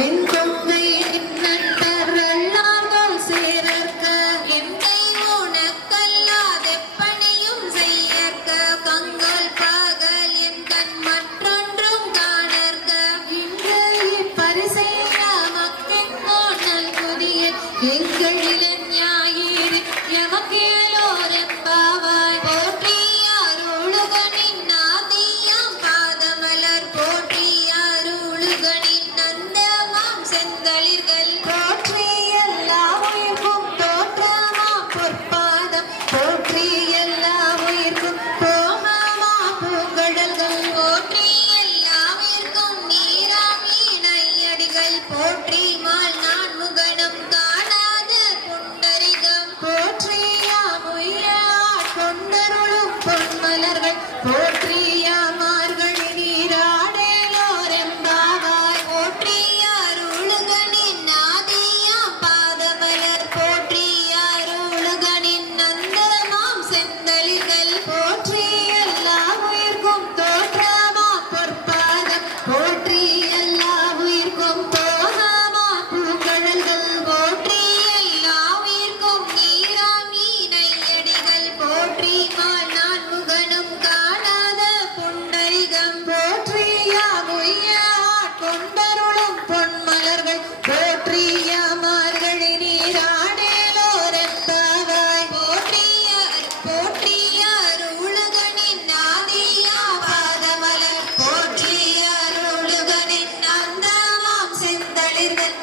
என் கொங்கை நட்டரல்லார்கள் சேரற்க எந்தை உனக்கல்லாதெப்பனையும் செய்யற்க கங்கல் பகல் என் கண் மற்றொன்றும் காணற்க இன்று இப்பரிசெய்ய மக்கின் கோணல் புதிய எங்களின் ஞாயிறு எமக்கேலோர் எம்பாவாய் போற்றி அருளுகனின் நாதியாம் பாதமலர் போற்றி அருளுகனின் நந்தமாம் செந்தளிர்கள் போற்றி எல்லா உயிர்க்கும் தோற்றமா பொற்பாதம் போற்றி எல்லா உயிர்க்கும் கோமமா பூங்கடல்கள் போற்றி எல்லாவிற்கும் நீராம் இணையடிகள் போற்றி மால் நான் முகனம் காணாத புண்டரிகம் போற்றியாமுய கொண்டருளும் பொன்மலர்கள் போற்றியாமார்கழி நீராடேலோர் எம்பாவாய் போற்றி அருளுகனின் நாதியாம் பாதமலர் போற்றி அருளுகனின் நந்தமாம் செந்தளிர்கள் போற்றி எல்லா உயிர்க்கும் தோற்றமா பொற்பாதம் போற்றி எல்லா உயிர்க்கும் போகமா பூங்கடல்கள் போற்றி எல்லாவிற்கும் நீராம் இணையடிகள் போற்றி மால் நான் முகனம் காணாத புண்டரிகம் போற்றியாமுய கொண்டருளும் பொன்மலர்கள் போற்றியாமார்கழி நீராடேலோர் எம்பாவாய் போற்றி அருளுகனின் நாதியாம் பாதமலர் போற்றி அருளுகனின் நந்தமாம் செந்தளிர்கள்